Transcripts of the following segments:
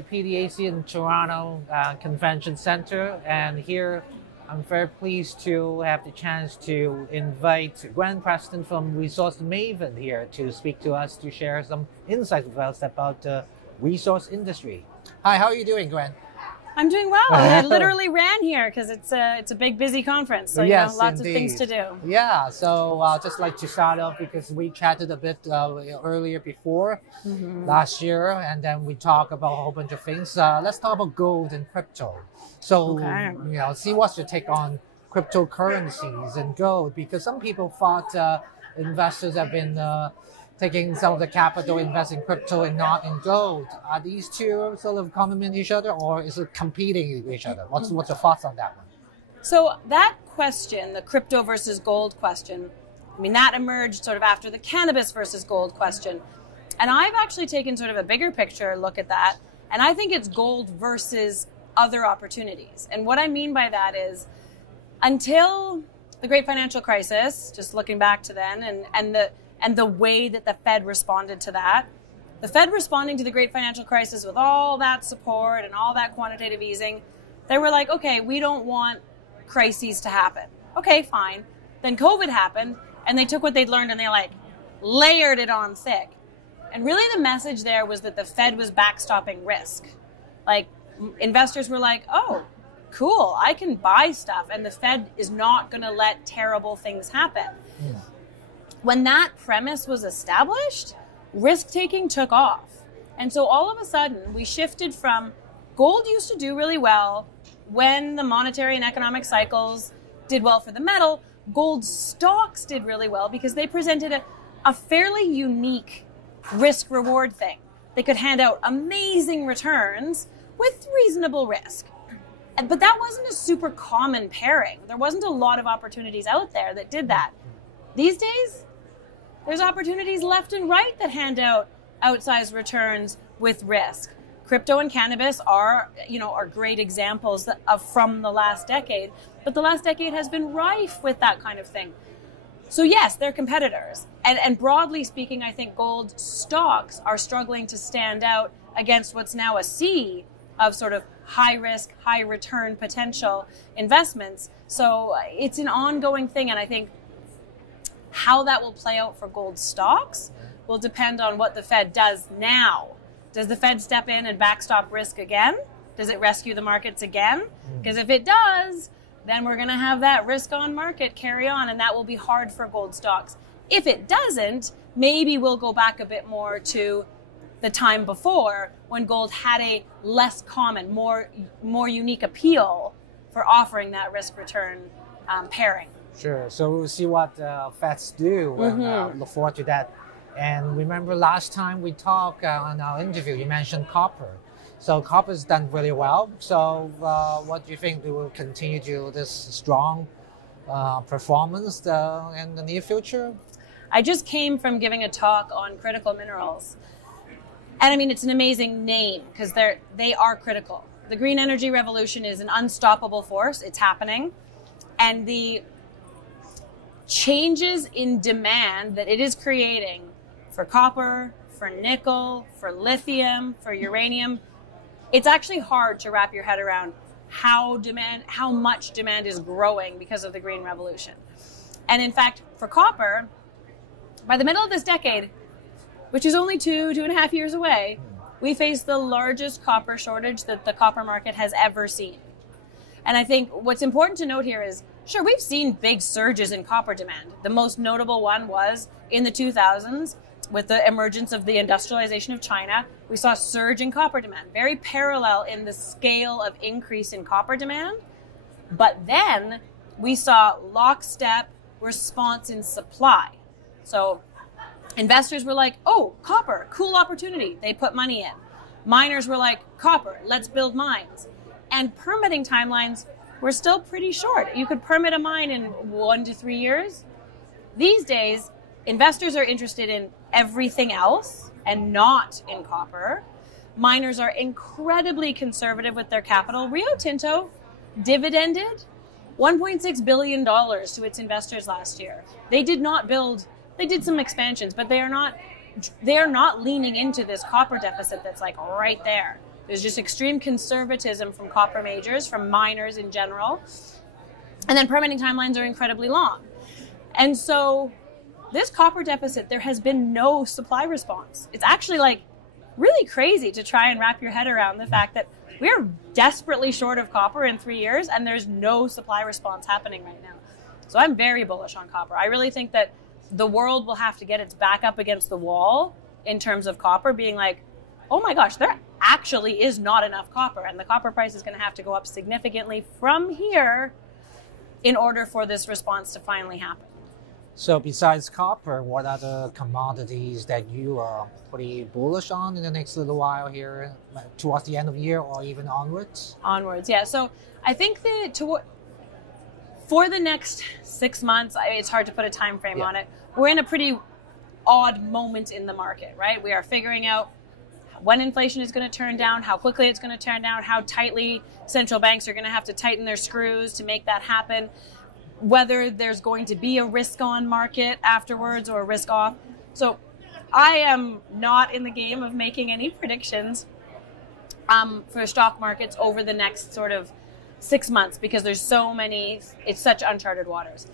the PDAC in Toronto Convention Center, and here I'm very pleased to have the chance to invite Gwen Preston from Research Maven here to speak to us, to share some insights with us about the resource industry. Hi, how are you doing, Gwen? I'm doing well. I literally ran here because it's a big, busy conference. So, yes, lots indeed. of things to do. Yeah, so I'd just like to start off because we chatted a bit earlier before last year, and then we talked about a whole bunch of things. Let's talk about gold and crypto. So, see what's your take on cryptocurrencies and gold, because some people thought investors have been taking some of the capital, invest in crypto and not in gold. Are these two sort of complement each other, or is it competing with each other? What's your thoughts on that one? So that question, the crypto versus gold question, that emerged sort of after the cannabis versus gold question. And I've actually taken sort of a bigger picture look at that. And I think it's gold versus other opportunities. And what I mean by that is, until the great financial crisis, just looking back to then, and the way that the Fed responded to that. The Fed responding to the great financial crisis with all that support and all that quantitative easing, they were like, okay, we don't want crises to happen. Okay, fine. Then COVID happened, and they took what they'd learned and they layered it on thick. And really the message there was that the Fed was backstopping risk. Investors were like, oh, cool, I can buy stuff, and the Fed is not going to let terrible things happen. Yeah. When that premise was established, risk-taking took off. And so all of a sudden, we shifted from gold used to do really well when the monetary and economic cycles did well for the metal. Gold stocks did really well because they presented a fairly unique risk-reward thing. They could hand out amazing returns with reasonable risk. But that wasn't a super common pairing. There wasn't a lot of opportunities out there that did that. These days, there's opportunities left and right that hand out outsized returns with risk. Crypto and cannabis are great examples from the last decade, but the last decade has been rife with that kind of thing. So yes, they're competitors. And broadly speaking, I think gold stocks are struggling to stand out against what's now a sea of sort of high risk, high return potential investments. So it's an ongoing thing, and I think how that will play out for gold stocks will depend on what the Fed does now. Does the Fed step in and backstop risk again? Does it rescue the markets again? Because if it does, then we're going to have that risk on market carry on, and that will be hard for gold stocks. If it doesn't, maybe we'll go back a bit more to the time before when gold had a less common, more unique appeal for offering that risk return pairing. Sure. So we'll see what Feds do, and look forward to that. And remember last time we talked on our interview, you mentioned copper. So copper's done really well. So what do you think? We will continue to do this strong performance in the near future? I just came from giving a talk on critical minerals. And it's an amazing name because they are critical. The green energy revolution is an unstoppable force. It's happening. And the changes in demand that it is creating for copper, for nickel, for lithium, for uranium, it's actually hard to wrap your head around how much demand is growing because of the green revolution. And in fact, for copper, by the middle of this decade, which is only 2.5 years away, we face the largest copper shortage that the copper market has ever seen. And I think what's important to note here is, sure, we've seen big surges in copper demand. The most notable one was in the 2000s with the emergence of the industrialization of China. We saw a surge in copper demand, very parallel in the scale of increase in copper demand. But then we saw lockstep response in supply. So investors were like, oh, copper, cool opportunity. They put money in. Miners were like, copper, let's build mines. And permitting timelines were still pretty short. You could permit a mine in 1 to 3 years. These days, investors are interested in everything else and not in copper. Miners are incredibly conservative with their capital. Rio Tinto dividended $1.6 billion to its investors last year. They did not build, they did some expansions, but they are not leaning into this copper deficit that's right there. There's just extreme conservatism from copper majors, from miners in general. And then permitting timelines are incredibly long. And so this copper deficit, there has been no supply response. It's actually like really crazy to try and wrap your head around the fact that we're desperately short of copper in 3 years and there's no supply response happening right now. So I'm very bullish on copper. I really think that the world will have to get its back up against the wall in terms of copper, being like, oh my gosh, there actually is not enough copper, and the copper price is going to have to go up significantly from here in order for this response to finally happen. So besides copper, what other commodities that you are pretty bullish on in the next little while here towards the end of the year or even onwards? Onwards, yeah. So I think that for the next 6 months, it's hard to put a time frame on it. We're in a pretty odd moment in the market, right? We are figuring out when inflation is going to turn down, how quickly it's going to turn down, how tightly central banks are going to have to tighten their screws to make that happen, whether there's going to be a risk-on market afterwards or a risk-off. So I am not in the game of making any predictions for stock markets over the next sort of 6 months because there's so many, it's such uncharted waters.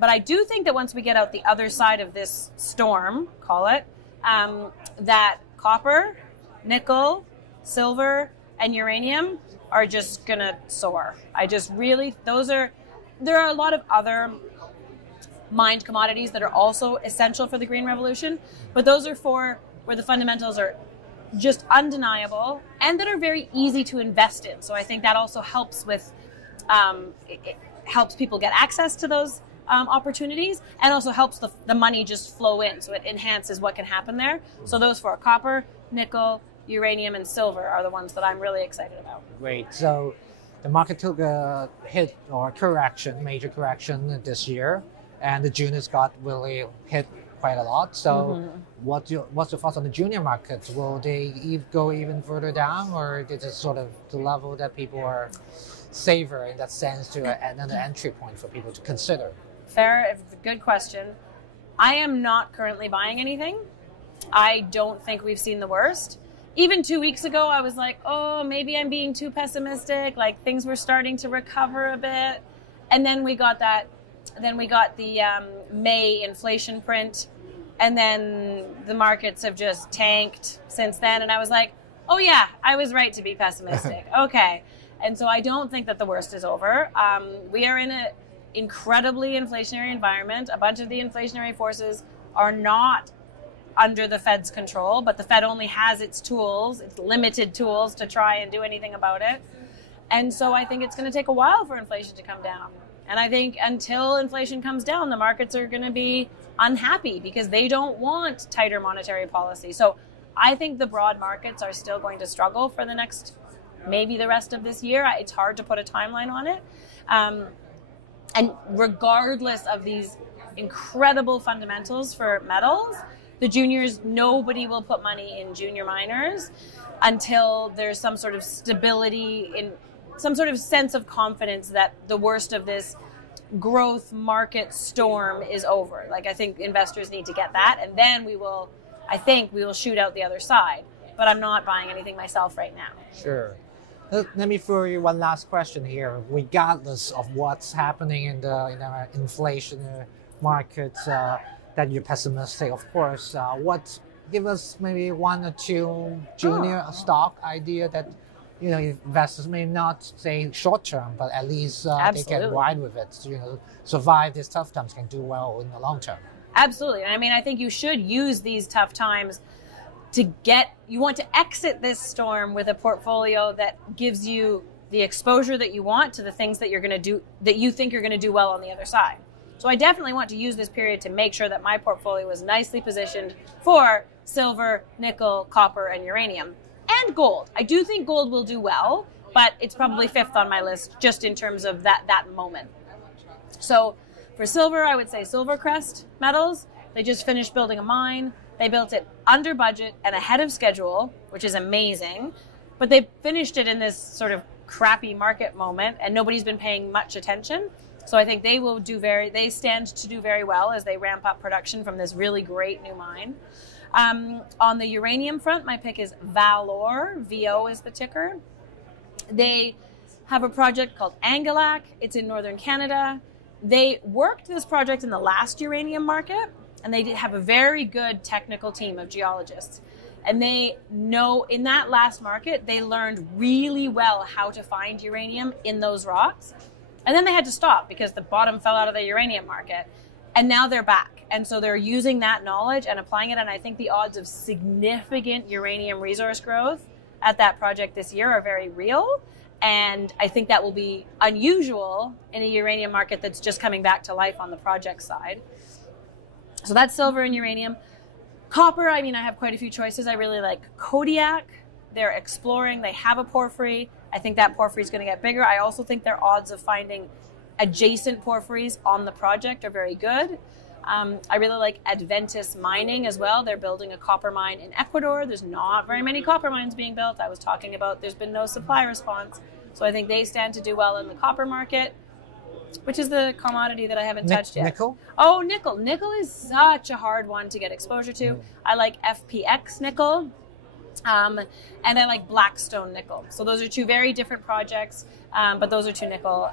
But I do think that once we get out the other side of this storm, call it, that copper, nickel, silver, and uranium are just going to soar. I just really, there are a lot of other mined commodities that are also essential for the green revolution, but those are for where the fundamentals are just undeniable and that are very easy to invest in. So I think that also helps with, it helps people get access to those opportunities and also helps the money just flow in. So it enhances what can happen there. So those four, copper, nickel, uranium, and silver are the ones that I'm really excited about. Great. So the market took a hit or correction, major correction this year, and the juniors got really hit quite a lot. So what's your thoughts on the junior markets? Will they go even further down, or is it sort of the level that people are safer in that sense to another entry point for people to consider? Fair, good question. I am not currently buying anything. I don't think we've seen the worst. Even 2 weeks ago, I was like, oh, maybe I'm being too pessimistic. Like things were starting to recover a bit. And then we got the May inflation print. And then the markets have just tanked since then. And I was like, oh yeah, I was right to be pessimistic. Okay. And so I don't think that the worst is over. We are in an incredibly inflationary environment. A bunch of the inflationary forces are not under the Fed's control, but the Fed only has its tools, its limited tools to try and do anything about it. And so I think it's going to take a while for inflation to come down. And I think until inflation comes down, the markets are going to be unhappy because they don't want tighter monetary policy. So I think the broad markets are still going to struggle for the next, maybe the rest of this year. It's hard to put a timeline on it. And regardless of these incredible fundamentals for metals, the juniors, nobody will put money in junior miners until there's some sort of stability, in some sort of sense of confidence that the worst of this growth market storm is over. Like I think investors need to get that, and then we will shoot out the other side. But I'm not buying anything myself right now. Sure. Let me throw you one last question here. Regardless of what's happening in the inflation markets, that you're pessimistic, of course. Give us maybe one or two junior stock idea that investors may not say short term, but at least they can ride with it. Survive these tough times, can do well in the long term. Absolutely. I mean, I think you should use these tough times you want to exit this storm with a portfolio that gives you the exposure that you want to the things that you're going to do, that you think you're going to do well on the other side. So I definitely want to use this period to make sure that my portfolio is nicely positioned for silver, nickel, copper, and uranium, and gold. I do think gold will do well, but it's probably fifth on my list just in terms of that moment. So for silver, I would say Silvercrest Metals. They just finished building a mine. They built it under budget and ahead of schedule, which is amazing. But they finished it in this sort of crappy market moment, and nobody's been paying much attention. So I think they stand to do very well as they ramp up production from this really great new mine. On the uranium front, my pick is Valor. VO is the ticker. They have a project called Angelac. It's in northern Canada. They worked this project in the last uranium market, and they have a very good technical team of geologists. And they know in that last market, they learned really well how to find uranium in those rocks. And then they had to stop because the bottom fell out of the uranium market. And now they're back. And so they're using that knowledge and applying it. And I think the odds of significant uranium resource growth at that project this year are very real. And I think that will be unusual in a uranium market that's just coming back to life on the project side. So that's silver and uranium. Copper, I mean, I have quite a few choices. I really like Kodiak. They're exploring. They have a porphyry. I think that porphyry is going to get bigger. I also think their odds of finding adjacent porphyries on the project are very good. I really like Adventus Mining as well. They're building a copper mine in Ecuador. There's not very many copper mines being built. I was talking about there's been no supply response. So I think they stand to do well in the copper market, which is the commodity that I haven't touched yet. Nickel? Oh, nickel. Nickel is such a hard one to get exposure to. I like FPX nickel. And I like Blackstone nickel. So those are two very different projects, but those are two nickel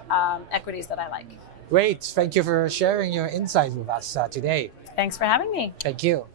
equities that I like. Great. Thank you for sharing your insights with us today. Thanks for having me. Thank you.